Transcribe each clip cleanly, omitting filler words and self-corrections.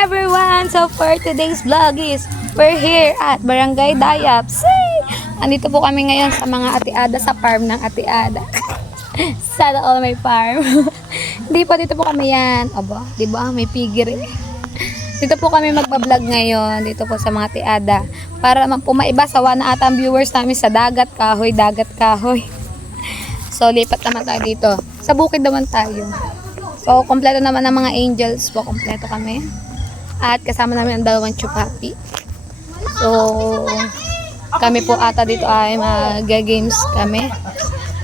everyone! So for today's vlog is we're here at Barangay Dayaps. Andito po kami ngayon sa mga Ate Ada sa farm ng Ate Ada. Sana all may farm. Hindi po, dito po kami yan. Aba, di ba? May pigir eh. Dito po kami magbablog ngayon. Dito po sa mga Ate Ada. Para naman po maiba, sawa na ata ang viewers namin sa dagat kahoy, dagat kahoy. So lipat naman tayo dito. Sa bukid naman tayo. So kompleto naman ng mga angels po. Kompleto kami. At kasama namin ang dalawang chupapi. So kami po ata dito ay mag-games kami.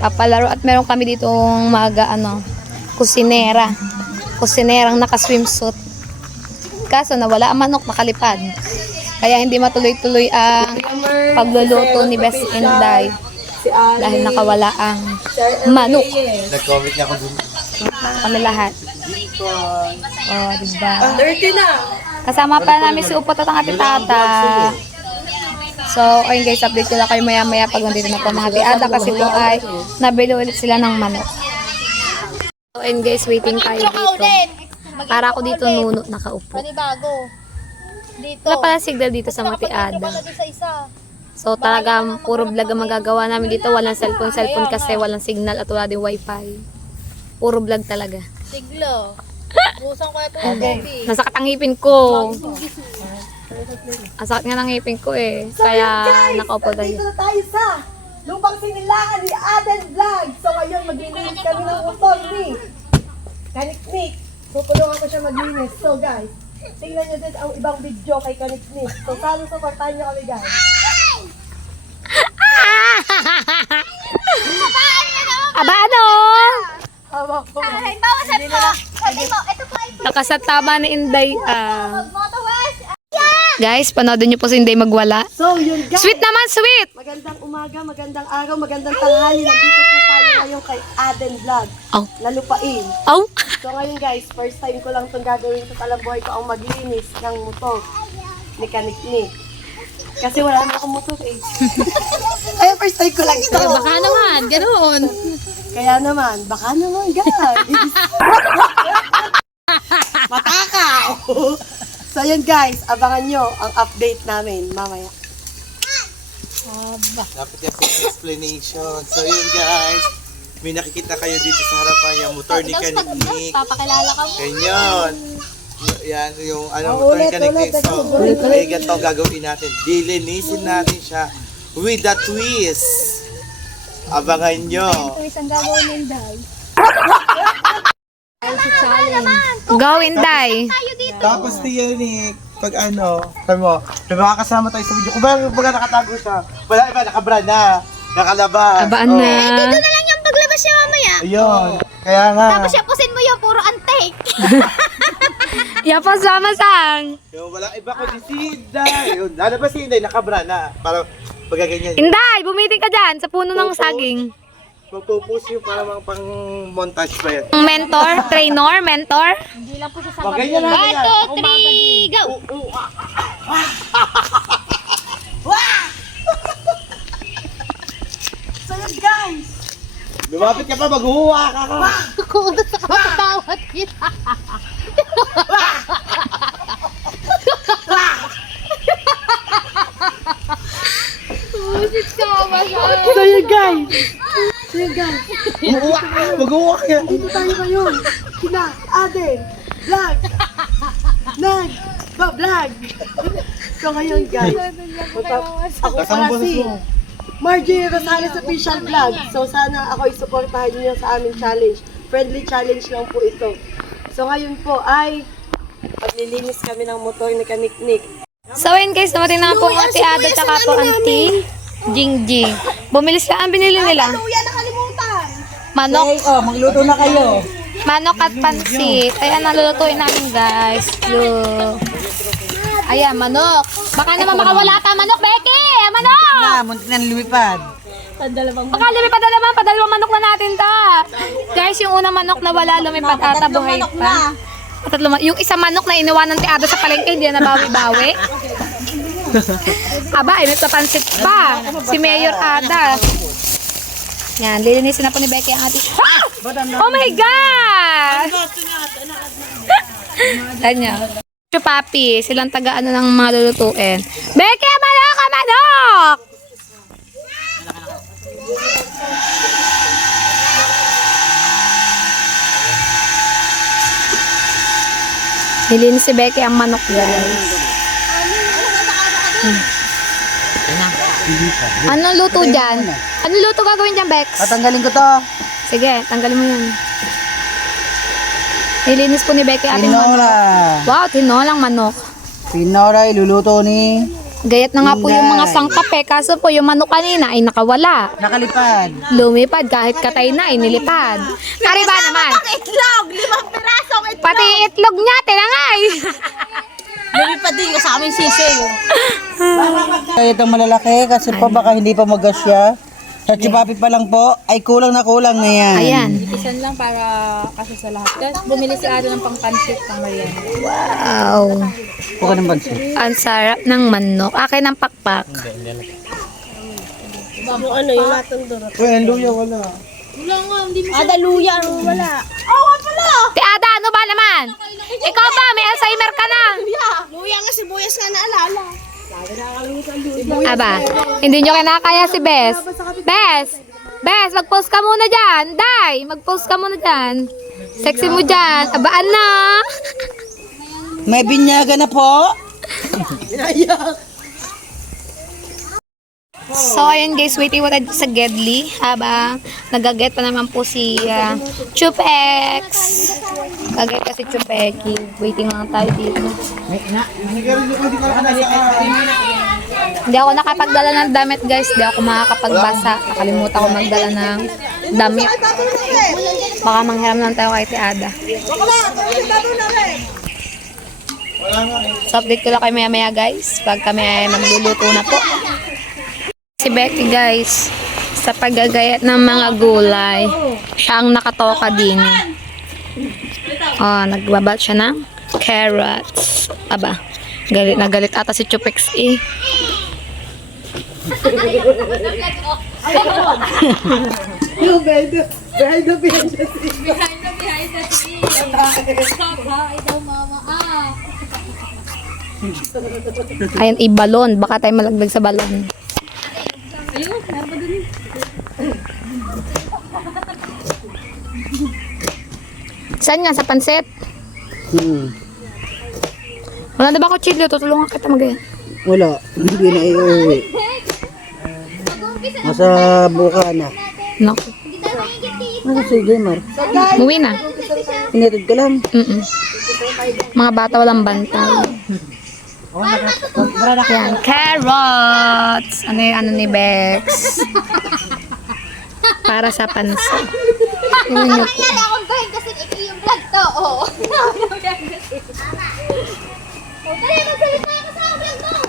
Papalaro at meron kami ditong kusinera. Kusinerang naka-swimsuit. Kaso nawala ang manok, nakalipad. Kaya hindi matuloy-tuloy ang pagluluto ni Best Inday. Dahil nakawala ang manok. Nag-comment niya ako dun. Kami lahat. Oh, diba? Dirty na. Kasama pa namin si Upot at ang Ate Tata. So, ayun guys, update ko lang kayo maya-maya pag nandito na po mga Ate Ada kasi po ay nabili ulit sila ng manok. So, ayun guys, waiting tayo dito. Para ako dito nuno, nakaupo. Panibago. Dito. Wala pala signal dito sa mga Ate Ada. So, talagang puro vlog ang magagawa namin dito. Walang cellphone kasi walang signal at wala din wifi. Puro vlog talaga. Siglo. Busang ko ito yung baby. Nasakit ang ngipin ko. Ang sakit nga ng ngipin ko eh. Kaya nakaupo tayo. Dito na tayo sa lupang sinilangan ni Aden Vlog. So ngayon maglinis kami ng utol ni Kaniknik. Tutulungan ko siya maglinis. So guys, tingnan nyo din ang ibang video kay Kaniknik. So sana supportahan nyo kami guys. Aba ano? Hawak ko. Bawasan mo. Ito po ay Nakasat tama ni Inday. Guys, panoodin nyo po si Inday magwala. So yun guys. Sweet naman, sweet! Magandang umaga, magandang araw, magandang tanghali. Nandito po tayo ngayon kay Aden Vlog. Oh. Nalupain. Oh! So ngayon guys, first time ko lang itong gagawin sa talambuhay ko ang maglinis ng motor ni Kaniknik. Kasi wala na akong motor eh. Kaya first time ko lang ito. Baka naman, ganoon. Kaya naman, baka naman guys. Matakaw! So yun guys, abangan nyo ang update namin mamaya. Dapat yung explanation. So yun guys, may nakikita kayo dito sa harapan yung motor ni Kaniknik. papakilala ka mo. Ganyan. Yan yung motor ni Kaniknik. So, may ganito ang gagawin natin. Dilinisin natin siya with a twist. Abangan nyo. Isang gagawin ng day. Go, Inday! Tapos Tiyanik, pag sabi mo, may makakasama tayo sa video. Kung baga nakatago siya, wala iba, nakabrand na, nakalabas. Abaan na. Ito na lang yung paglabas niya mamaya. Ayun, kaya nga. Tapos yapusin mo yung puro antique. Yapos lamasang. Yung walang iba ko si Sinday. Yun, lalabas si Sinday, nakabrand na. Para pagkaganyan. Inday, bumiting ka dyan sa puno ng saging. Magpupus yung para mga pang montage ba yan? Mentor, trainer, mentor. Hindi lang po siya sa Wag ganyan na yan. 1, 2, 3, go! So yun guys, Lumapit ka pa, maghuhuwa ka ka. Kung sa kapatawad kita. Busit ka ba siya? so yun guys. So yun guys, Maghuhuwa ka, maghuhuwa ka. dito tayo ngayon. Sina Aden Vlog. Nag-vlog. So ngayon guys, ako Kasama pala ba si mo? Margie Rosales Official Vlog. So sana ako isuportahan niyo sa aming challenge. Friendly challenge lang po ito. So ngayon po ay paglilinis kami ng motor ni Kaniknik. So ayun guys, dumating na po ang Ate Ada tsaka po Auntie Jingjing. Bumili sila, ang binili nila? Kuya, nakalimutan! Manok. Magluto na kayo. Manok at pansit. Ayan, nalulutuin namin guys. Look. Ayan, manok. Baka naman wala pa manok, Becky! Manok! Muntik na lumipad. Baka lumipad na naman, padalawang manok na natin ta. Guys, yung unang manok na wala, lumipad ata, buhay pa. Yung isang manok na iniwanan ti Ada sa palengke, hindi na nabawi-bawi. Aba, init sa pansit pa. Si Mayor Ada. Yan, lilinisin na po ni Becky ang ating... Ah! Oh my God! Tanya. Papi, silang taga ano ng mga lulutuin. Becky, manok ka manok! Nilinis si Becky ang manok, guys. Anong luto dyan? Anong luto gagawin dyan, Bex? Tatanggalin ko to. Sige, tanggalin mo yun. Nilinis po ni Becky ating manok. Tinora. Wow, tinolang manok. Tinora, iluluto ni... Gayat na nga po yung mga Inday. sangkap eh. Kaso po yung manok kanina ay nakawala. Nakalipad. Lumipad kahit katay na ay nilipad. Ari ba naman? Itlog! 5 pirasong itlog! Pati itlog niya, tinangay. Lumipad din ka sa aming sisiw. Kaya itong malalaki kasi pa baka hindi pa magasya. Sa chupapi pa lang po, ay kulang na yan. Ayan. Isan lang para kasi sa lahat. Tapos bumili si Ado ng pang-pansit ng Mariana. Wow. Buka ng bansa. Ang sarap ng manok. Akin ang pakpak. Yung ano, yung latang durot. Uy, ang luya, wala. Luya, wala. Ti Ada, ano ba naman? Ikaw ba? May Alzheimer ka na. Luya nga sibuyas nga naalala. Aba, hindi nyo kinakaya si Bes. Bes, mag-post ka muna dyan. Day, mag-post ka muna dyan. Sexy mo dyan. Abaan na. May binyaga na po. So, ayun guys, waiting mo tayo sa Gedli. Habang nagaget pa naman po si Chupex. Nagaget kasi Chupeki. Waiting lang tayo dito. Hindi ako nakapagdala ng damit guys. Hindi ako makakapagbasa. Nakalimutan ko magdala ng damit. Baka manghiram lang tayo kay Tiada. So, update ko lang kayo maya-maya guys. Pag kami ay magluluto na po. Si Becky guys, sa paggagayat ng mga gulay, siya ang nakatoka din. Oh, nagbabat siya ng carrots. Aba, galit na galit ata si Chupex eh. Yung behind the Ayan, i-balon. Baka tayo malagdag sa balon. Saan nga? Sa pansit? Wala na ba kutsilyo? Tutulungan kita mag-ayan. Wala. Hindi na iuwi. Nasa buka na. Naku. Ano sige, Mar? Muwi na. Pinatid ka lang. Mga bata walang bantay. Yan. Carrots! Ano yung ano ni Bex? Para sa pansit. Tingnan niyo po. Kaya akong gawin kasi ito yung vlog to. Oo. Dali, magsalita ka sa vlog mo.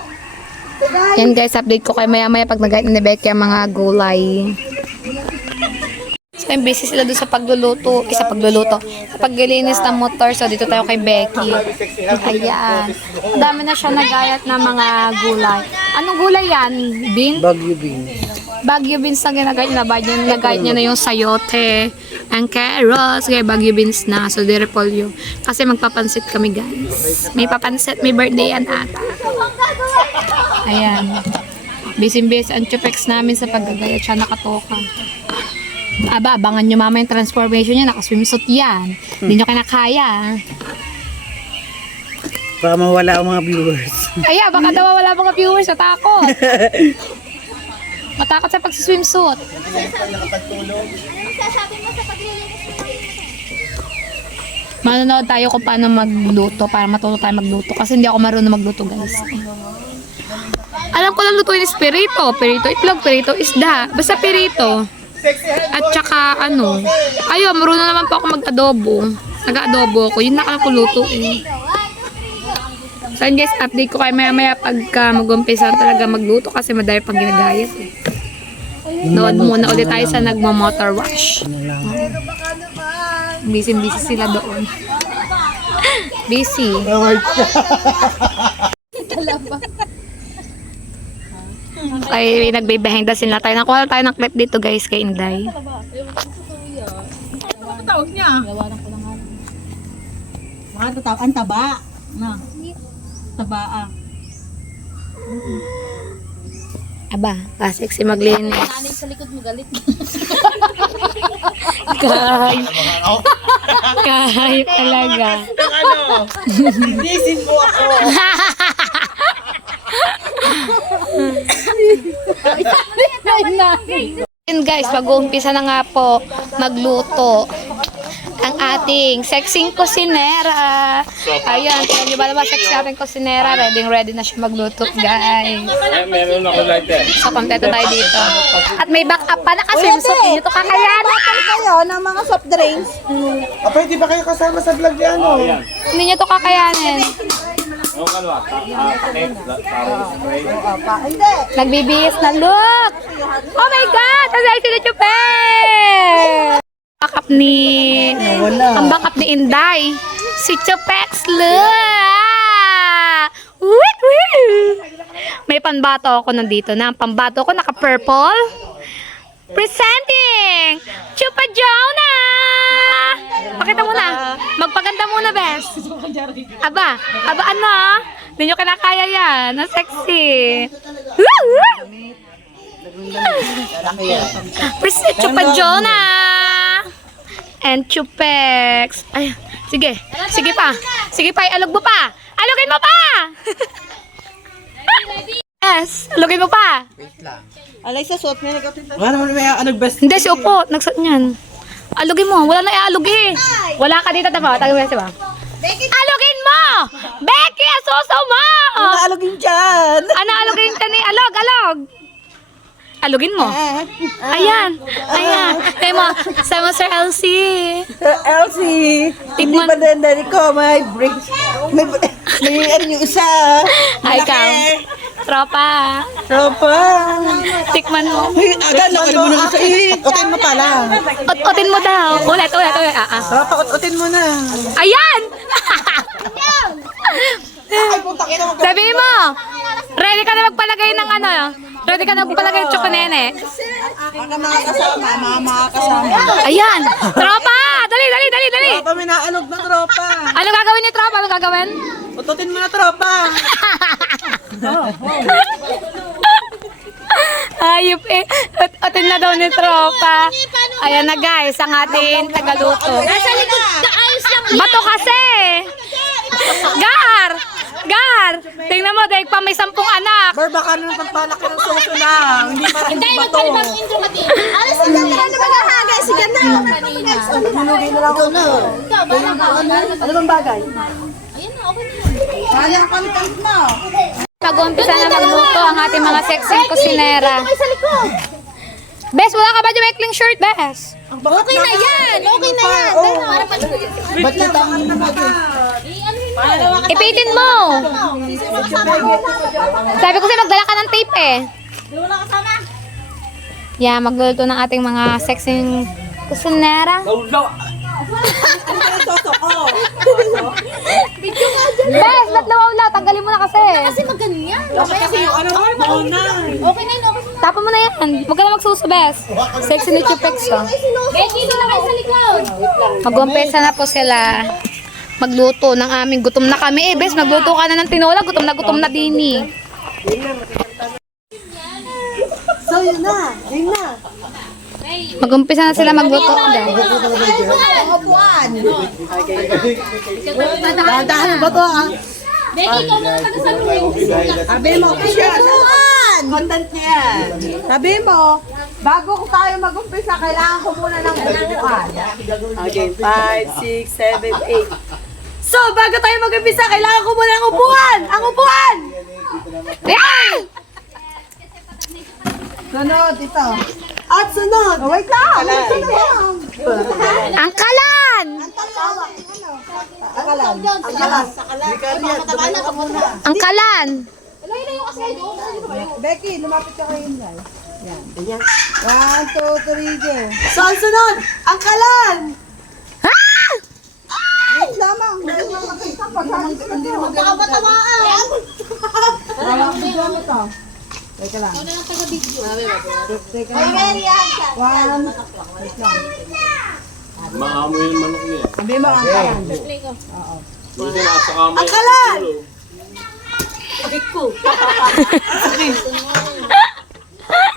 Yan guys, update ko kayo maya-maya pag nag-guide ni Becky ang mga gulay. So, yung busy sila doon sa pagluluto. Sa paglilinis ng motor. So, dito tayo kay Becky. Ayan. Ang dami na siya nagayat ng mga gulay. Anong gulay yan? Bean? Bagyo beans. Baguio beans na ginagayat niya. Nagayat niya na yung sayote, ang carrots, kaya Baguio beans na. So, di repolyo. Kasi magpapansit kami guys. May papansit, may birthday yan ata. Ayan. Busy-busy ang chupex namin sa paggagayat. Siya nakatoka. Aba, abangan nyo mama yung transformation niya. Nakaswimsuit yan. Hindi nyo kinakaya. Baka mawala ang mga viewers. Ay, baka daw wala mga viewers. Natakot. Matakot sa pagsiswimsuit. Manonood tayo kung paano magluto para matuto tayo magluto. Kasi hindi ako marunong magluto guys. Alam ko lang lutuin is perito. Perito itlog, perito isda. Basta perito. At saka ano. Ayun, marunong naman po ako mag-adobo. Nag-adobo ako. Yun na ako luto eh. So yun guys, update ko kayo maya-maya pagka mag-umpisa talaga magluto kasi madami pang ginagayat eh. Nood muna ulit tayo sa nagmo-motor wash. Busy-busy sila doon. Busy. Ay, nagbe-behind the scene na tayo. Nakuha tayo ng clip dito guys kay Inday. Tawag niya. Mga tatawag, ang taba. Na. Tabaa. Aba, sexy maglinis. Nanay sa likod mo galit. Kahit. Kahit talaga. Ano? Linisin mo ako. Yun guys, mag-uumpisa na nga po magluto ang ating sexing kusinera. Ayun, tingnan nyo ba naman sexy ating kusinera? Ready na siya magluto guys. Meron ako like that. So, kompleto tayo dito. At may backup pa na kasi hindi nyo ito kakayanan. Kayo ng mga soft drinks. Pwede ba kayo kasama sa vlog ni ano? Hindi nyo ito kakayanin. Hindi. Nagbibihis na look. Oh my God! Ang sexy na chupe! Backup ni... Ang backup ni Inday. Si Chupex look! Wait, wait! May panbato ako nandito na. Ang panbato ko naka-purple. Presenting! Chupa Jonah! Pakita mo na. Magpaganda muna, Bes. Aba, ano? Hindi nyo kinakaya yan. Ang sexy. Woo! Woo! Chupa Jonah! And Chupex. Ay, sige. Sige pa. Sige pa. Alog mo pa. Alogin mo pa! Yes. Alogin mo pa. Alay sa suot niya. Wala naman may best. Hindi, si Upo. Nagsot niyan. Alugin mo. Wala na ialog eh. Wala ka dito, tama. Tagay mo ba? Alugin mo! Becky, asuso mo! Naalogin dyan. Ano alugin ka ni? Alog. Alugin mo. Ayan. Sabi mo, Sir Elsie. Elsie. Hindi Tikman. pa din dali ko. May breaks. May ano yung isa. Ay, ikaw. Tropa. Tropa. Tikman mo. Agad, nakalimo na sa Utin mo pala. Ut-utin mo daw. Ulit. Tropa, utin mo na. Ayan! Sabi mo, ready ka na magpalagay ng ano? Ready ka na magpalagay ng chokonene? Mga kasama. Ayan! Tropa! Dali! Tropa, may naanog na tropa. Ano gagawin ni Tropa? Ano gagawin? Ututin mo na tropa. Ayop eh. Atin na daw ni Tropa. Ayan na guys, ang ating tagaluto. Nasa likod na ayos lang. Bato kasi! Gar! Tingnan mo, dahil pa may 10 anak. Bar, baka naman pagpalaki ng suso na. Hindi Hindi, ba to? magkalibang intro mati. Alas na lang na maghahagay. Sige na. Binugay na lang ako na. Ano bang bagay? Ayun na, okay na yun. Sayang content mo. Pag-umpisa na magluto ang ating mga sexy kusinera. Bes, wala ka ba yung maikling shirt, Bes? Okay na yan. Para pa Ba't kita ang Ipitin mo! Sabi ko sa'yo, magdala ka ng tape eh. Yeah, magluluto ng ating mga sexy kusinera. Bes, ba't lawaw-law? Tanggalin mo na kasi. kasi maganyan. Kasi yung ano mo na. Okay na yun. Tapon mo na yan. Huwag ka na magsuso, Bes. Sexy ni Chupex, oh. Becky, doon na kayo sa likod. Mag-umpisa na po sila magluto ng aming gutom na kami. Bes, magluto ka na ng tinola. Gutom na dini. So yun na. Mag-umpisa na sila magluto. Upuan. Dahan ba to ah? Becky, ikaw na tagasaluhin. Sabi mo, upuan. Content niya yan. Sabi mo, bago tayo mag-umpisa, kailangan ko muna ng upuan. Okay, 5, 6, 7, 8. So, bago tayo mag-umpisa, kailangan ko muna ng upuan! Ang upuan! Yan! Sunod, ito. At sunod. Oh, wait lang. Ang kalan! Ang kalan! Becky, lumapit ka kayo guys. Yan, ganyan. 1, 2, 3, go. So, ang sunod, ang kalan! Ah! Wait lamang. Hindi mo makita pag hindi mo makakatawaan. Walang video mo to. Teka lang. Teka lang. 1. Wait lang. Maamoy yung manok niya. Sabi mo ang kalan. Buti nasa kamay. Ang kalan!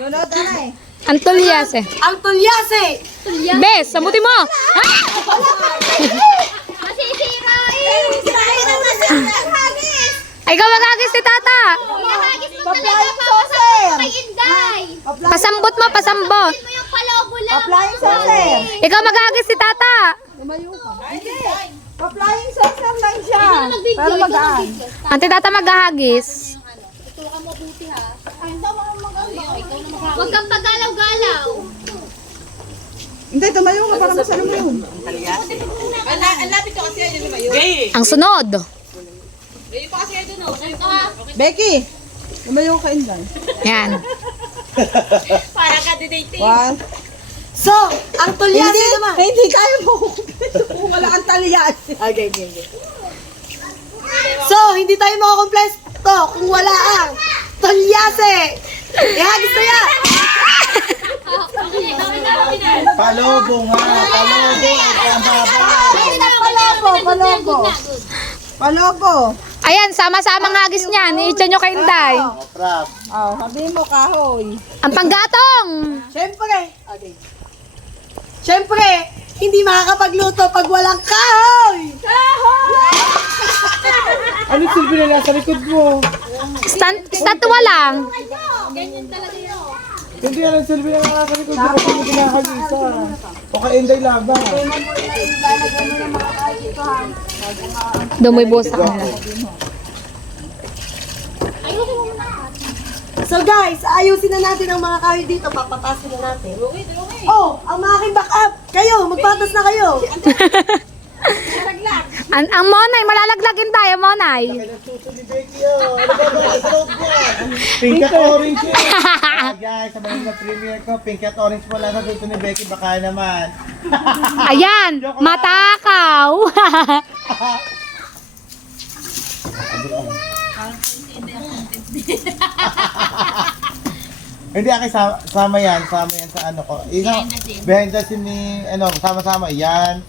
Sunod na eh. Ang tulyas eh. Ang tulyase. Bes, samuti mo! Ha? Masisira eh! Ay, ikaw magagis si tata! Pa-flying saucer. Kay Inday! Pasambot mo, pasambot! Mo yung palobo lang! Pa-flying saucer. Ikaw magagis si tata! Hindi. Pa-flying saucer lang siya. Pero magaan. Ante tata maghahagis. Huwag kang pagalaw-galaw! Hindi, tumayo ka para masalo mo yun. Ang sunod. Becky, tumayo ka Inday. Yan. One. So, ang tulyase naman. Hindi tayo mo kung wala kang talyase. Okay. So, hindi tayo makakompleto kung wala ang tulyase. Ihagis na yan. Palobo nga, palobo. Palobo. Ayan, sama-sama ang hagis niyan. Iitsa nyo kay Inday. Prap. Oh, sabihin mo kahoy. Ang panggatong! Siyempre, hindi makakapagluto pag walang kahoy. Ano silbi na nasa likod mo? Statwa lang. Hindi yan ang silbi na nasa likod mo kasi mo kinakagisa. O kay Inday laban. Dumoy buhos sa kanila. So guys, ayusin na natin ang mga kahoy dito. Papatasin na natin. Oh, ang mga aking backup. Kayo, magpatas na kayo. Ang monay, malalaglagin tayo, monay. Pink at orange eh. Guys, sabahin na premiere ko. Pink at orange wala sa suso ni Becky. Baka naman. Ayan, matakaw. Hindi akin sama yan sa ano ko. Behind the scene ni ano, sama-sama yan.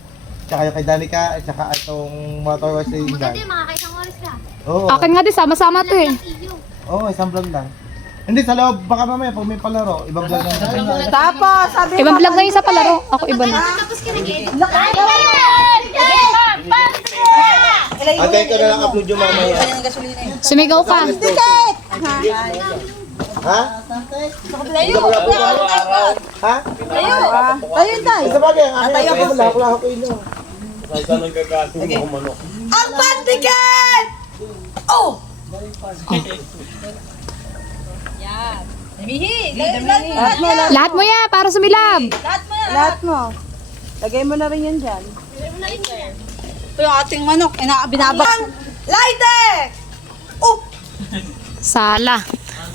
Tsaka yung kay Danica, at tsaka itong motor wash ni Inday. Mga kaisang oras ka. Oo. Akin nga din, sama-sama to eh. Oo, isang vlog lang. Hindi sa loob, baka mamaya pag may palaro, ibang vlog lang. Tapos, sabi Ibang vlog na yung sa palaro. Ako iba na. Tapos ka nag-edit. Antay ko na lang upload yung mamaya. Sumigaw ka. Ha? Ha? tayo tayo. Sa bagay, ang akin ako wala ako ino. Ang pantikan! Oh! Lahat mo yan, para sumilab. Lahat mo. Lagay mo na rin yan dyan. Ito yung ating manok. Binabak. Lighter! Oh! Sala.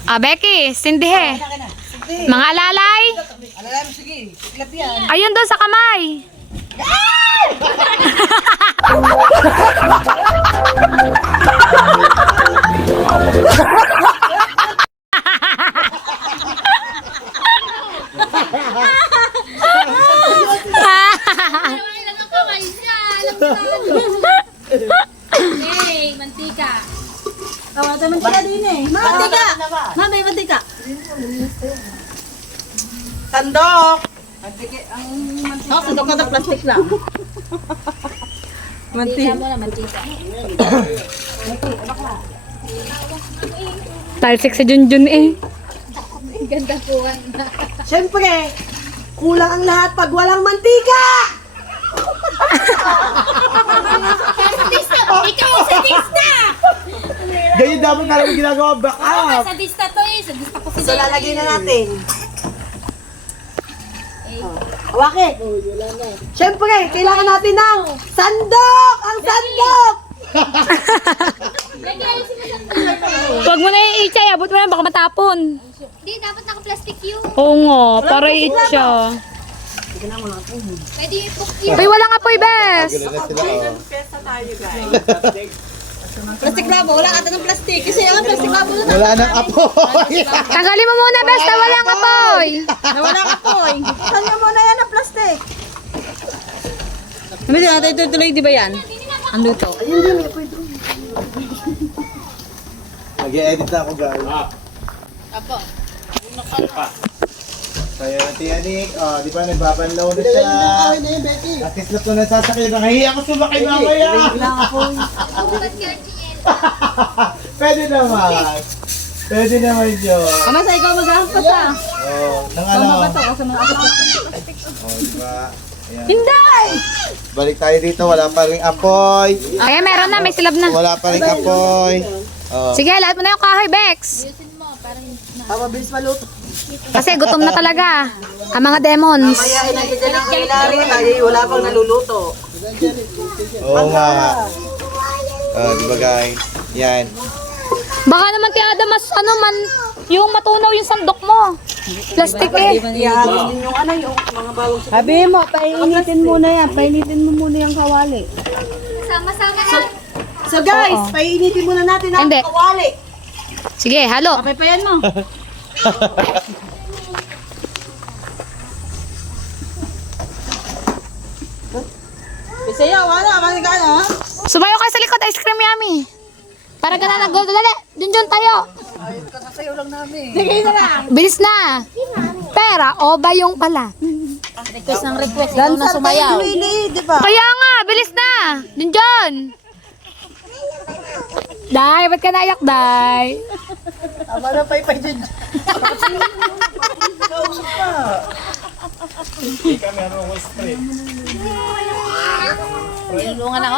Ah, Becky, sindihe. Mga alalay. Ayun doon sa kamay. Ilang ang kamay siya. Alam mo Hey, mantika. Mantika din eh. Mantika! Mami, mantika. Sandok! Sandok na plastic lang. Mantika mo na, mantika. Talsik sa Junjun eh. Ganda po. Siyempre, kulang ang lahat pag walang mantika! Sadista! Ikaw ang sadista! Ganyan dapat namin ginagawa backup. Sadista to eh. Sadista ko si So, lalagay na natin. Hawakin. Siyempre, kailangan natin ng sandok! Ang sandok! Huwag mo na yung itchay, abot mo na, baka matapon. Hindi, dapat naka-plastic yun. Oo nga, para itcha. Pwede i-cook yun. Uy, wala nga po, Bes. Plastic labo, wala ka ng plastic. Kasi yung plastic labo na. Wala nang apoy. Tanggalin mo muna, Bes, na wala nga poy. Wala ka po. Sanya mo na yan ang plastic. Ano din natin tutuloy, di ba yan? Ang luto. Nag-edit na ako, guys. Apo. Kaya Tianik, di ba nagbabanlaw na siya? Nakislap ko na sasakyan. Nakahiya ako sumakay mamaya. Pwede naman. Pwede naman yun. Kamasa ikaw mag-aampas ah. Nang ano? Diba? Ayan. Hindi! Balik tayo dito, wala pa ring apoy. Ayan, meron na, may silab na. Wala pa ring apoy. Sige, lahat mo na yung kahoy, Bex. Mabilis maluto. Kasi gutom na talaga ang mga demons. Kaya nandiyan ang Hilary, tayo wala pang naluluto. Oo nga. Diba guys? Yan. Baka naman kaya Adamas, ano man, yung matunaw yung sandok mo. Plastic eh. Ihagis din yung ano, yung mga bagong Sabi mo, painitin muna yan. Painitin mo muna yung kawali. Sama-sama na. So guys, painitin muna natin ang Hindi. kawali. Sige, halo. Papayan mo. Bisaya, wala, manigana. Sumayo kayo sa likod, ice cream yummy. Para ka na nag-gold. Dali, dun tayo. Sige na lang. Bilis na. Pera o bayong pala. Request ng request. Ikaw na sumayaw. Di ba? Kaya nga, bilis na. Dun. Day, ba't ka naiyak, Day? Tama na paypay dyan.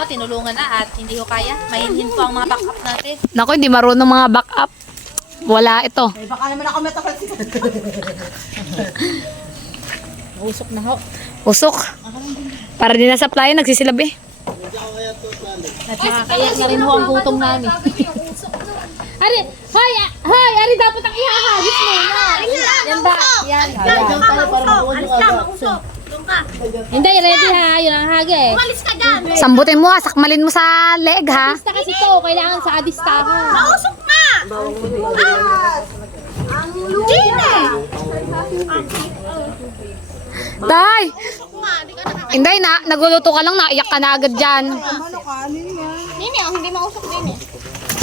Tinulungan na at hindi ko kaya. Mahinhin po ang mga backup natin. Naku, hindi marunong mga backup. Wala ito. Baka naman ako metapansin. Usok na ho. Usok. Para din na supply, nagsisilab eh. At nakakaya na rin ho ang gutom namin. Ari, hoy, ari dapat ang ihahagis mo na. Yan ba? Yan. Hindi, ready ha. Yun ang hagi. Umalis ka dyan. Sambutin mo, sakmalin mo sa leg ha. Adista kasi to. Kailangan sa adista ha. Mausok na. Ang lupa. Day! Hindi na, nagluluto ka lang, naiyak ka na agad dyan. Nini, hindi mausok din eh.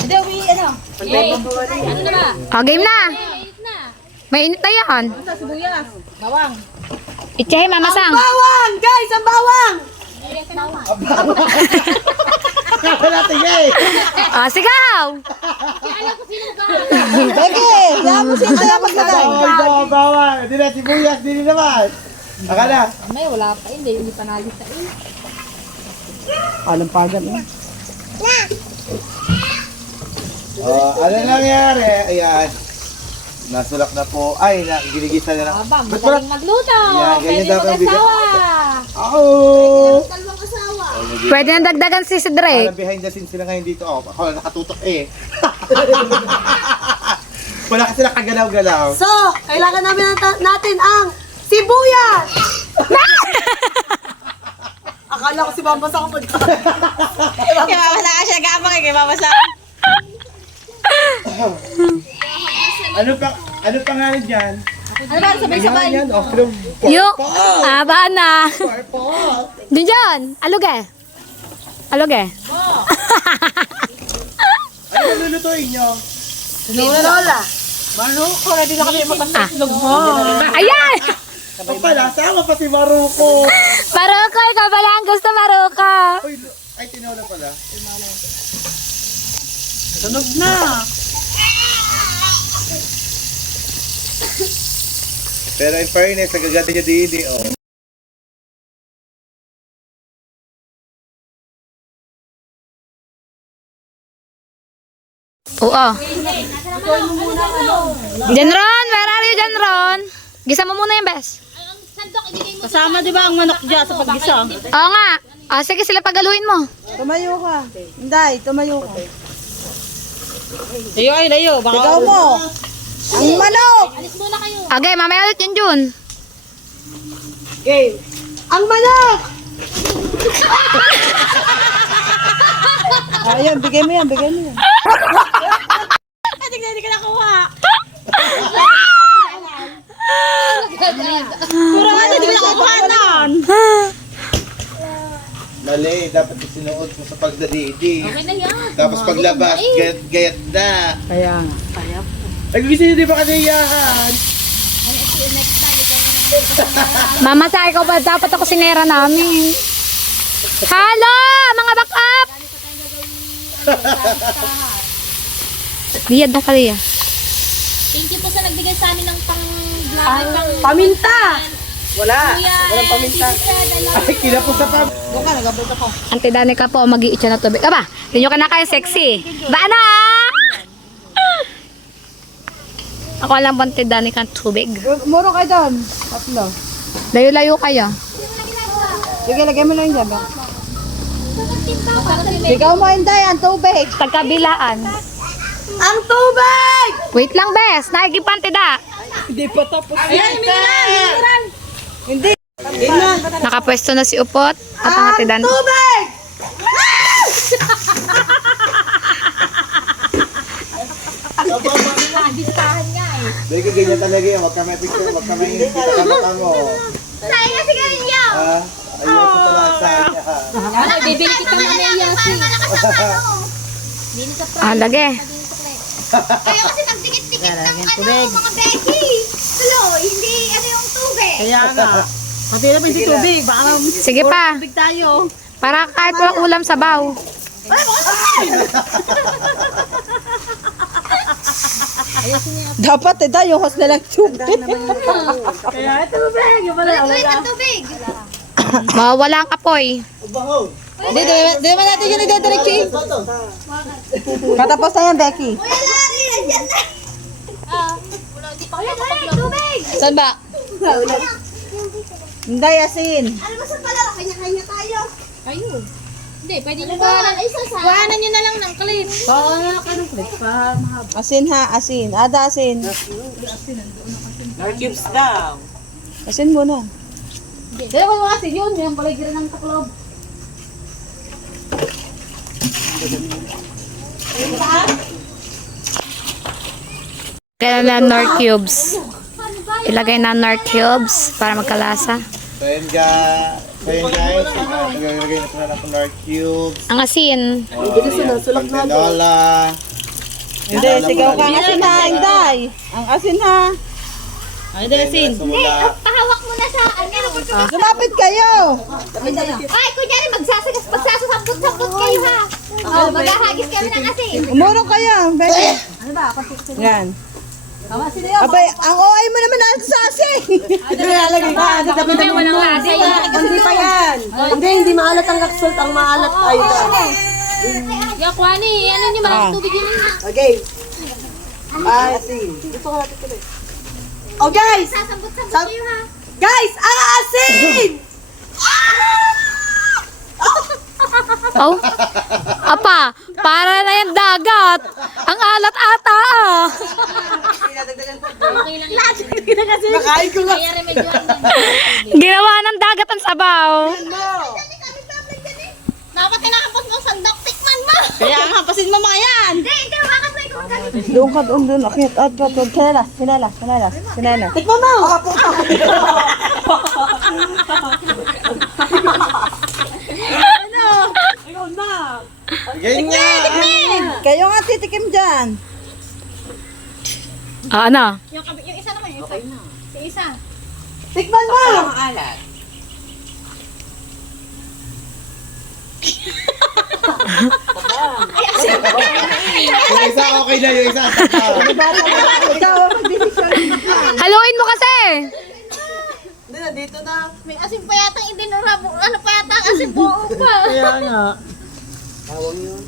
Ano na ba? Game na. Wait na. May init na yan. Sibuyas. Bawang. Itchehe, mamasang. Bawang! Guys, ang bawang! Wala tingay! Sigaw! Beke, yan mo siya kaya maglagay. Bawang! Hindi na, sibuyas, hindi naman. Akala. May wala pa. Hindi pa nagis na eh. Alam pagan eh. Ano nangyari? Ayan. Nasulak na po. Ay, ginigisa na lang. Aba, magaling magluto. Yan, ganyan Pwede daw ang mag-asawa. Ako! Pwede na dagdagan si Drake. Parang behind the scenes sila ngayon dito. Ako nakatutok eh. Wala kasi nakagalaw-galaw. So, kailangan namin natin ang sibuyas! Akala ko si Bambas ako pag Kaya wala ka siya gabang eh. Kaya mabasa. Ano pangalan dyan? Ano ba? Sabay-sabay. Yan, Yung, ba na. Diyan, aluge. Aluge. Ano lulutuin nyo? Lola. Maruko, ready na kami magpapaslog mo. Ayan! Pala, sama pa si Maruko. Maruka, ikaw pala ang gusto Maruka. Ay, tinola pala. Sunog na. Pero in fairness, nagaganda niya din eh. Oh. Oo. Janron, where are you, Janron? Gisa mo muna yung bes. Kasama di ba ang manok dyan sa paggisa? Oo nga. Sige, sila pagaluin mo. Tumayo ka. Hindi, tumayo ka. Layo ay layo. Baka Ikaw mo. Ang manok! Okay, mamaya ulit yun, Jun. Okay. Ang manok! Ayun, bigay mo yan, bigay mo yan. hindi ka nakuha. Puro hindi ka nakuha nun. Mali, dapat At sinuot mo sa pagdadidi. Okay na yan. Tapos paglabas, gayat-gayat na. Kaya nga. Ay, gusto nyo di ba kanayahan? Mama, sa ikaw ba dapat ako sinera namin? Halo, mga backup! Biyad mo kaliya. Thank you po sa nagbigay sa amin ng Paminta! Wala. Kuya. Walang paminta. Ay, kinapos sa pam. Ante Danica po, mag-iitsa na tubig. Aba, hindi nyo kinakain sexy. Ba na? Ako lang po, Ante Danica, tubig. Muro kayo doon. Tatlo. Layo-layo kayo. Sige, lagay mo lang dyan. Ikaw mo, Inday, ang tubig. Pagkabilaan. Ang tubig! Wait lang, bes. Nakikipante da. Nakapwesto na si Upot at ang Ate Dan. Tubig! Dahil ka ganyan talaga yan. Huwag ka may picture, huwag ka may hindi ka mata mo. Sa'yo kasi ganyan. Ha? Ayoko pala sa kanya ha. Ay, bibili kita na may yasi. Ah, lagi. Kayo kasi nagdikit-dikit ng mga Becky. Tuloy, hindi ano yung tubig. Kaya nga. Pati naman si tubig. Baka Sige pa. tubig tayo. Para kahit walang ulam sabaw. Dapat yung host na lang tubig. Ulit ang tubig. Mawawala ang apoy. Di naman natin yung nagdadiretso eh. Katapos na yan, Becky. Kuya Larry, nandiyan na. Kuya Larry, tubig. Saan ba? Inday, asin. Alam mo sa pala, kanya-kanya tayo. Ayun. Hindi, pwede nyo Kuhanan nyo na lang ng clip. Asin ha, asin. Ada asin. Asin muna. Dala ko kasi yun. Yan pala gira ng taklob. Kailan na Nor Cubes. Ilagay na Nor Cubes para magkalasa. So yun guys, nagagagay na pala ng Nor Cubes. Ang asin. Tinola. Hindi, sigaw ka ang asin ha, Inday. Ang asin ha. Hindi, asin. Pahawak mo na sa ano. Lumapit kayo. Ay, kunyari, magsasasambot-sambot kayo ha. Oh, maghahagis kami ng asin. Umurong kayo, Becky. Yan. Abay, ang OI mo naman ang sa asin. Nilalagay ka. May walang lasa yan. Hindi pa yan. Hindi maalat ang salt. Ang maalat ay ito. Yakwani, ano nyo maraming tubig yun. Okay. Asin. Oh guys! Sasambot-sambot kayo ha. Guys! Ang asin! Oh. Apa, para na yan dagat. Ang alat ata ah. Okay lang yan. Nakain ko nga. Kaya remedyohan din. Ginawa ng dagat ang sabaw. Dapat tinakapos mo sandok, tikman mo. Kaya nga, pasin mo mga yan. Hindi, wakas mo ikaw ganun. Doon ka, doon. Akit, at, sinelas. Tikman mo! Ganyan! Kayo nga titikim dyan. Ah, ano? Yung isa naman, yung isa. Si isa. Tikman mo! Yung isa okay na, yung isa. Ikaw, mag-desisyon. Haluin mo kasi. Hindi, nandito na. May asin pa yata idinura mo. Ano pa yata ang asin buo pa. Kaya nga.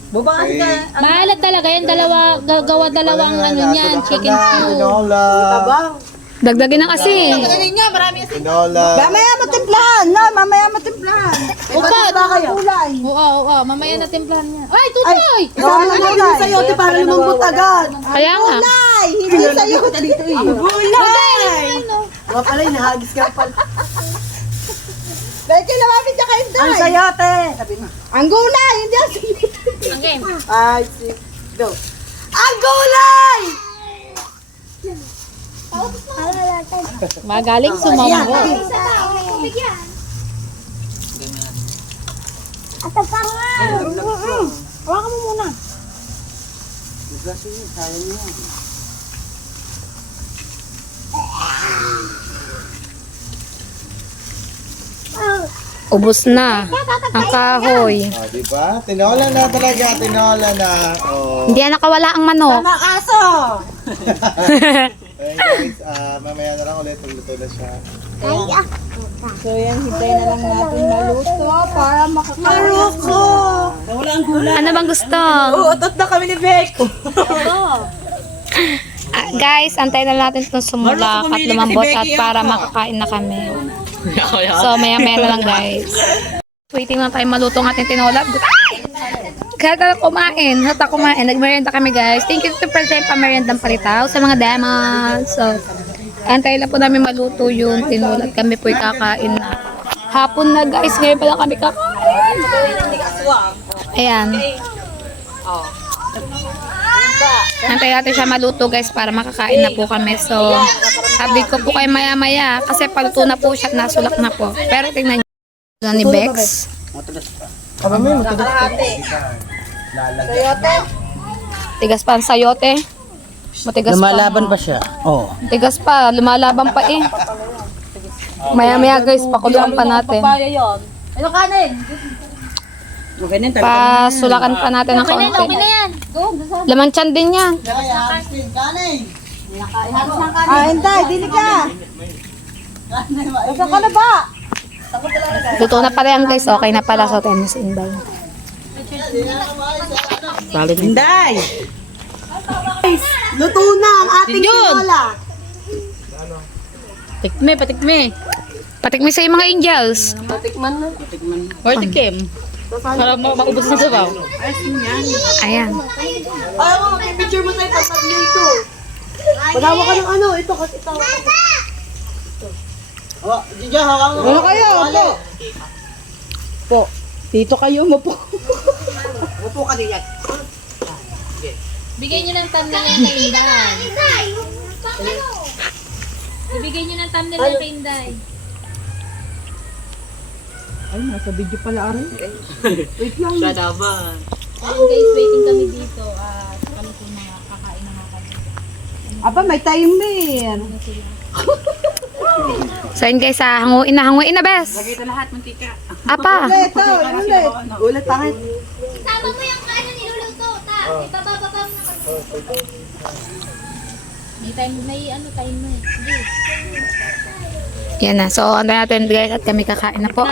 Bubang Okay. Maalat talaga yan. Gagawa dalawang ano niyan. Chicken stew. Tinola. Tabang. Dagdagin ng asin. Tinola. Mamaya matimplahan. No, mamaya matimplahan. Upot. Ba kayo? Kulay. Oo. Mamaya na timplahan niya. Ay, tutoy! Kasama na yung sayote para lumambot agad. Kaya nga. Kulay! Hindi sa'yo. Dito eh. Gulay! Mga pala, hinahagis ka pala. Becky, lumapit ka kayo Ang sayote! Sabi mo. Ang gulay! Hindi ang sayote. Okay. 5, 6, go. Ang gulay! Magaling sumambo. Isa pa, may tubig yan. Ata pa nga. Hawakan mo muna. Ubus na ang kahoy. Oh, di ba? Tinola na talaga, tinola na. Oh. Hindi na nakawala ang manok. Mga aso! Ayun guys, mamaya na lang ulit luto na siya. So yan, hintay na lang natin maluto para makakaruko. Wala ang gulay. Ano bang gusto? Uutot na kami ni Beck. Guys, antayin na natin itong sumulak at lumambot at para makakain na kami. So, maya-maya na lang guys. Waiting lang tayo maluto ng ating tinola. Kaya kumain, nagmerienda kami guys. Thank you to present pa meriendang palitaw sa mga demons. So, antayin lang po namin maluto yung tinola at kami po'y kakain na. Hapon na guys, ngayon pa lang kami kakain. Ayan. Antayin natin siya maluto guys para makakain na po kami. So, update ko po kayo maya-maya kasi paluto na po siya at nasulak na po. Pero tingnan nyo ni Bex. Tigas pa ang sayote. Matigas Lumalaban pa. pa siya. Oo. Tigas pa, lumalaban pa eh. Maya-maya guys, pakuluan pa natin. Ano kanin? Okay na, Pasulakan pa natin ng Okay na konti. yan. Go. Laman tiyan din yan. Hintay, dili ka. Basta ka na ba? Luto na pala yan guys. Okay na pala sa tennis inday. Hinday! Luto na ang ating tinola. Patikme. Patikmi sa mga angels. Or tikim. Para maubos na sabaw. Ayan. Ay, ako, mag-picture mo tayo pag ito. Padawa ka ng ano, ito kasi ito. Ano kayo? Opo. Po. Dito kayo, mapo. Mapo ka din yan. Bigay nyo ng thumbnail yan kay Inday. Ibigay nyo ng thumbnail yan kay Inday. Ay, nasa video pala arin. Wait lang. Ayun guys, waiting kami dito. Kami po mga kakain na mga kami. Aba, may timer. So yun guys, hanguin na bes. Ito lahat, mantika. Apa. Ito, ulit. Ulit pangit. Isama mo yung ano niluluto. Ibababa mo na. May time na eh. Sige. Yan na. So ano natin guys at kami kakain na po.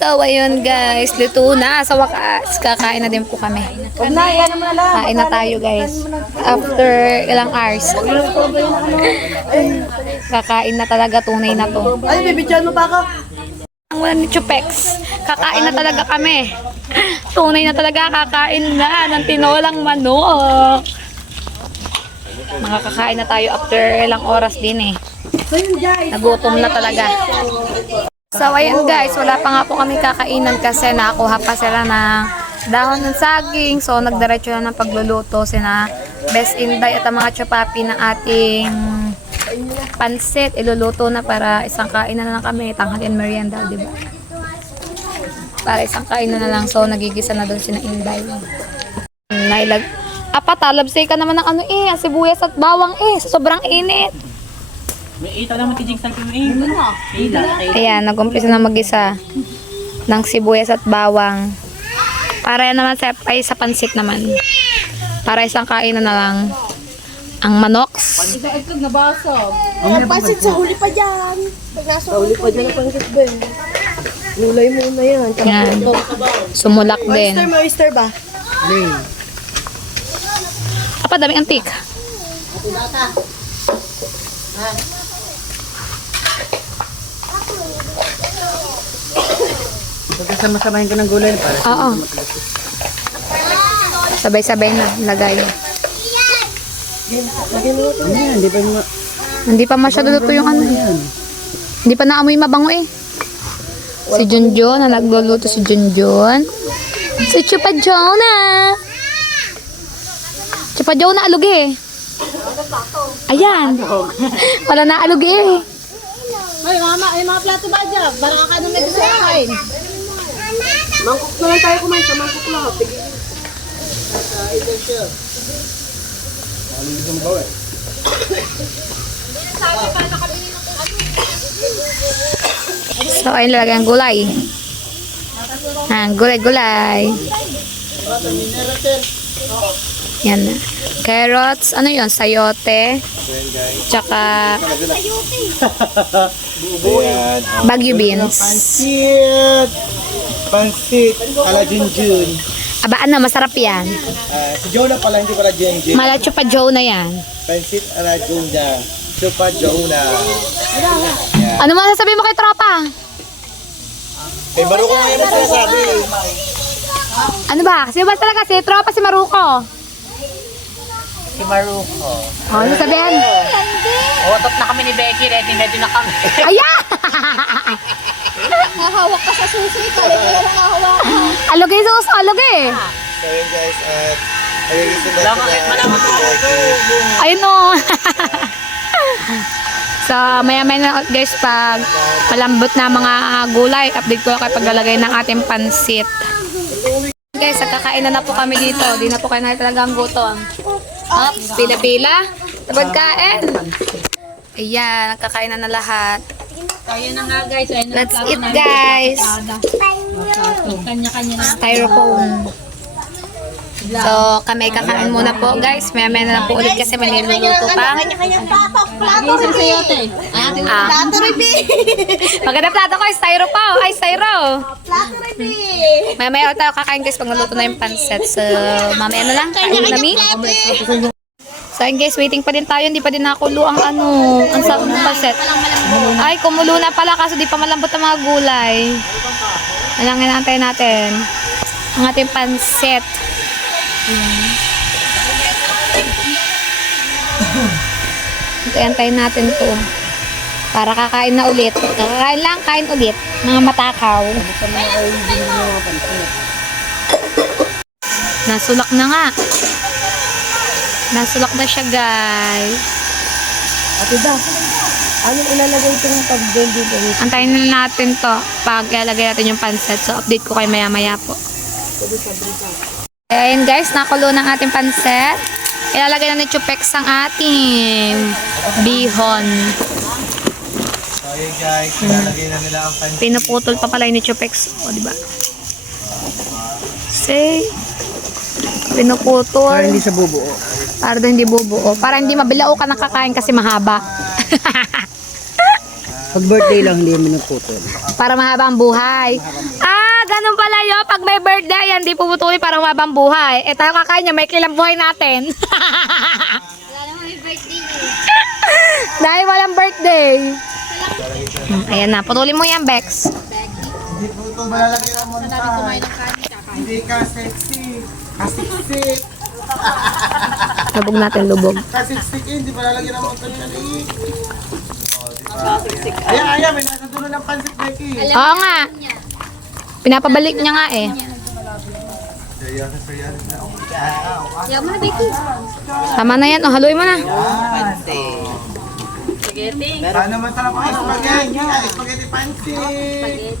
So ayun guys, luto na sa wakas. Kakain na din po kami. Huwag na, yan naman lang. Kain na tayo guys. After ilang hours. Kakain na talaga, tunay na to. Ay, bibidyan mo pa ako. Ang wala ni Chupex. Kakain na talaga kami. Tunay na talaga, kakain na ng tinolang manok. Mga kakain na tayo after ilang oras din eh. Nagutom na talaga. So ayan guys, wala pa nga po kami kakainan kasi nakuha pa sila ng dahon ng saging. So nagdiretso na ng pagluluto sina Best Inday at ang mga chupapi ng ating pansit. Iluluto na para isang kainan na lang kami. Tanghali and merienda, di ba? Para isang kainan na lang. So nagigisa na doon sina Inday. Talabsay ka naman ng ano eh, sibuyas at bawang eh. Sobrang init. May ita naman tijing sa kami. Ayan, nag-umpisa na mag-isa ng sibuyas at bawang. Para yan naman ay sa pansit naman. Para isang kainan na lang. Ang manoks. Ito nabasag. Ang pasit sa huli pa dyan. Sa huli pa dyan ang pansit ba eh. Gulay muna yan. Yan. Sumulak din. Oyster ba? Apa, daming antik. Pagkasama-samahin ko ng gulay para Oo. Sabay-sabay na, lagay. yan, di ba mo Hindi pa masyado luto yung ano. Hindi pa naamoy mabango eh. Si Junjun, na nagluluto si Junjun. Si Chupa Jonah. Chupa Jonah alug eh. Ayan. Wala na alug eh. Ay, mama, ay mga plato ba dyan? Para ka nung nag-sahin. Nanata! Mangkok na lang tayo kumain sa mangkok lang. Tigil. So, ayun lalagay ang gulay. Gulay-gulay. Yan na. Carrots, ano yun? Sayote. Tsaka Ayan. Baguio beans. Pansit! Pansit! Ala Junjun. Aba, ano, masarap yan. Si Jonah pala, hindi pala Junjun. Malacho pa Joe na yan. Pansit ala Jonah. Chupa Jonah. Ano mo sasabihin mo kay tropa? Kay Maruko nga yung sinasabi. Ano ba? Sino ba talaga? Si tropa, si Maruko. Si Maruko. Oh, ano sabihin? Otot na kami ni Becky, ready na kami. Ayan! Nahawak ka sa susi. Kala mo lang nahawak ka. Alugay sa uso, alugay. So yun guys, at ayun yung Ayun o. So, maya-maya na guys, pag malambot na mga gulay, update ko kayo paglalagay ng ating pansit. Guys, nagkakain na po kami dito. Di na po kayo na talagang gutom. Ops, pila-pila. Pagkain. Ayan, nagkakain na lahat. Ayun na nga guys. Ayun na Let's eat, guys. Kanya-kanya na. Styrofoam. So, kami kakain muna po, guys. Maya-maya na lang po ulit kasi may niluluto pa. Kanya-kanyang plato. Plato Isang sayote. Plato ribi. Maganda plato ko, styrofoam. Ay, styro. Plato ribi. Maya-maya tayo kakain, guys, pag naluto na yung pancet. So, mamaya na lang. Kain na namin. So, ayun, guys, waiting pa din tayo. Hindi pa din nakulo ang ang sa pancet. Ay, kumulo na pala kaso di pa malambot ang mga gulay. Alang inaantay natin ang ating pancet. Antayin natin to para kakain na ulit. Kakain lang, kain ulit. Mga matakaw. Nasulak na nga. Nasulak na siya, guys. Ate da, anong ilalagay itong pag-blend dito? Antayin na natin to pag ilalagay natin yung pancet. So, update ko kayo maya-maya po. Ayan guys, nakulo ng ating pancet. Ilalagay na ni Chupex ang ating bihon. So ayun guys, ilalagay na nila ang pansit. Pinuputol pa pala yun ni Chupex. O, diba? Say, pinuputol. Para hindi sa bubuo. Para daw hindi bubuo. Para hindi mabilao ka nakakain kasi mahaba. Pag birthday lang, hindi mo nagputol. Para mahaba ang buhay. Ah, ganun pala yun. Pag may birthday, yan, di puputulin para mahaba ang buhay. Eh, tayo kakain niya, may kilang buhay natin. Wala naman may birthday. Dahil walang birthday. Ayan na, putulin mo yan, Bex. Hindi po ito malalagyan mo na. Hindi ka sexy. Kasiksik. Lubog natin, lubog. Kasiksik eh, hindi malalagyan mo ito siya eh. Ayan, may nasa dulo ng pansit, Becky. Oo nga. Pinapabalik niya nga eh. Seryoso na. Yaw mo na, Becky. Tama na yan. O, haluin mo na. Paano masarap ang spaghetti? Spaghetti pansit.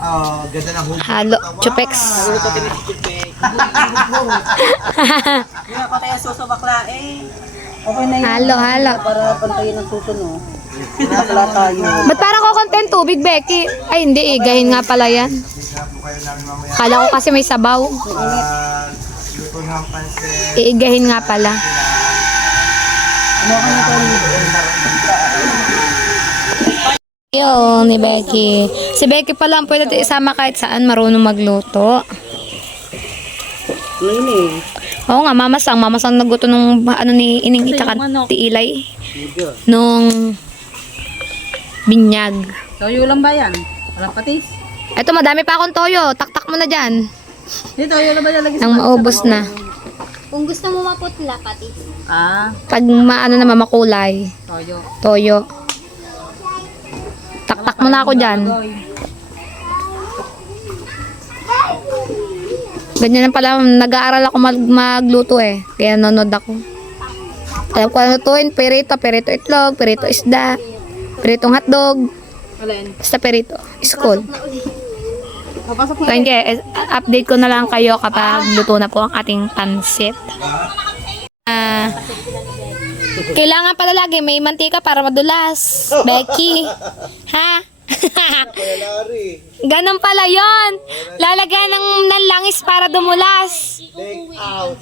Oh, ganda ng hulog. Halo. Chupex. Kaya pa tayo susubakla eh. Okay na yun. Halo, halo. Para pantayin ang susunod. Pinakla tayo. Ba't parang ko content tubig, Becky? Ay, hindi eh. Gahin nga pala yan. Kala ko kasi may sabaw. Luto ng pansit. Iigahin nga pala. Yun, ni Becky. Si Becky pala ang pwede natin isama kahit saan marunong magluto. Ano yun eh? Oo nga, mamasang nagluto nung ano ni Ining Itaka ti Ilay. Nung binyag. Toyo lang ba yan? Walang patis? Eto, madami pa akong toyo. Taktak mo na dyan. Hindi, toyo lang ba yan lagi Nang maubos na. Kung gusto mo maputla, pati. Pag maano na makulay. Toyo. Toyo. Taktak mo na ako dyan. Ganyan na pala, nag-aaral ako magluto eh. Kaya nanonood ako. Alam ko ano lutuin, perito itlog, perito isda, peritong hotdog, Alin? basta perito, school. Papasok So, yun guys, update ko na lang kayo kapag luto na po ang ating pansit. Kailangan pala lagi may mantika para madulas. Becky. Ha? Larry, Ganun pala yon. Lalagyan ng langis para dumulas. take out.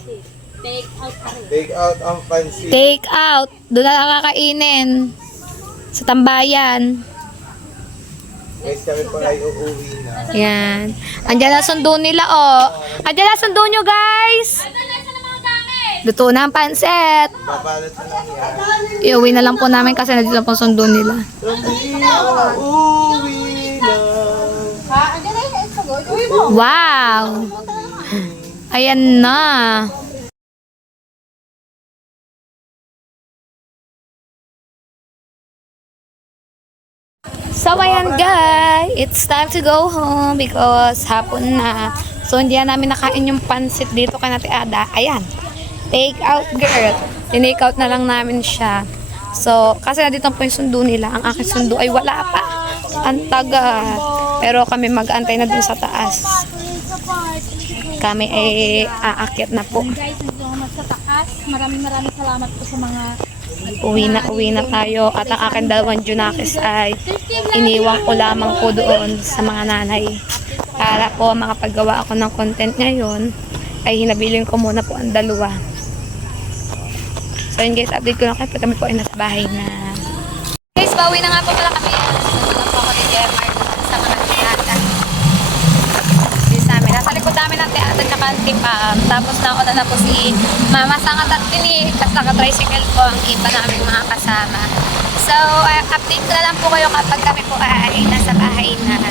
Take out ang pansit. Take out. Doon na lang kakainin. Sa tambayan. Guys, kami po ay uuwi na. Yan. Andiyan na sundo nila, oh. Andiyan na sundo nyo, guys. Luto na ang pansit. Papalat na lang yan. Iuwi na lang po namin kasi nandito na po sundo nila. Uuwi na. Wow! Ayan na. So, ayan guys. It's time to go home because hapon na. So, hindi na namin nakain yung pansit dito kay Ate Ada. Ayan. Take out, girl. Tinake out na lang namin siya. So, kasi nandito po yung sundo nila. Ang aking sundo ay wala pa. Ang tagal. Pero kami mag-antay na dun sa taas. Kami ay aakyat na po. Guys, nandito naman sa taas. Maraming salamat po sa mga Uwi na tayo. At ang aking dalawang Junakis ay iniwan ko lamang po doon sa mga nanay. Para po makapagawa ako ng content ngayon, ay hinabilin ko muna po ang dalawa. So yun guys, update ko lang kayo pag kami po ay nasa bahay na. Guys, bawi na nga po pala kami. Nandun po ako ni Jemar sa mga tiyata. Dito sa amin. Nasa likod namin ng tiyata tsaka ang tipam. Tapos nauna na po si Mama Sangat at Tini. Tapos naka-tricycle po ang iba naming mga kasama. So, update ko na lang po kayo kapag kami po ay nasa bahay na.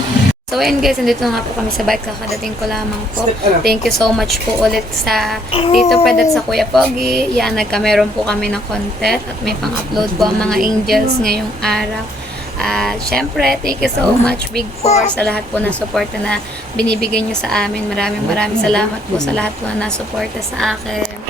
So ayun guys, nandito na nga po kami sa bike, kakadating ko lamang po. Thank you so much po ulit sa Tito Fred at sa Kuya Pogi. Yan, nagkameron po kami ng content at may pang-upload po ang mga angels ngayong araw. Syempre, thank you so much Big Four sa lahat po na suporta na binibigay nyo sa amin. Maraming salamat po sa lahat po na nasuporta sa akin.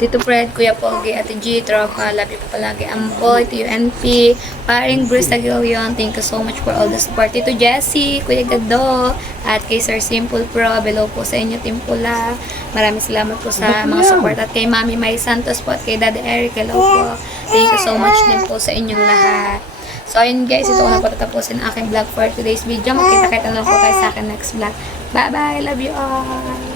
Tito Fred, Kuya Pogi, Ate G, Tropa, love you po palagi. Amboy, TUNP, paring Bruce Tagilion, thank you so much for all the support. Tito Jessie, Kuya Gado, at kay Sir Simple Pro, below po sa inyo, Team Pula. Maraming salamat po sa mga support. At kay Mami May Santos po, at kay Daddy Eric, hello po. Thank you so much din po sa inyong lahat. So, ayun guys, ito ko na po tatapusin ang aking vlog for today's video. Magkita-kita na lang po tayo sa akin next vlog. Bye-bye, love you all!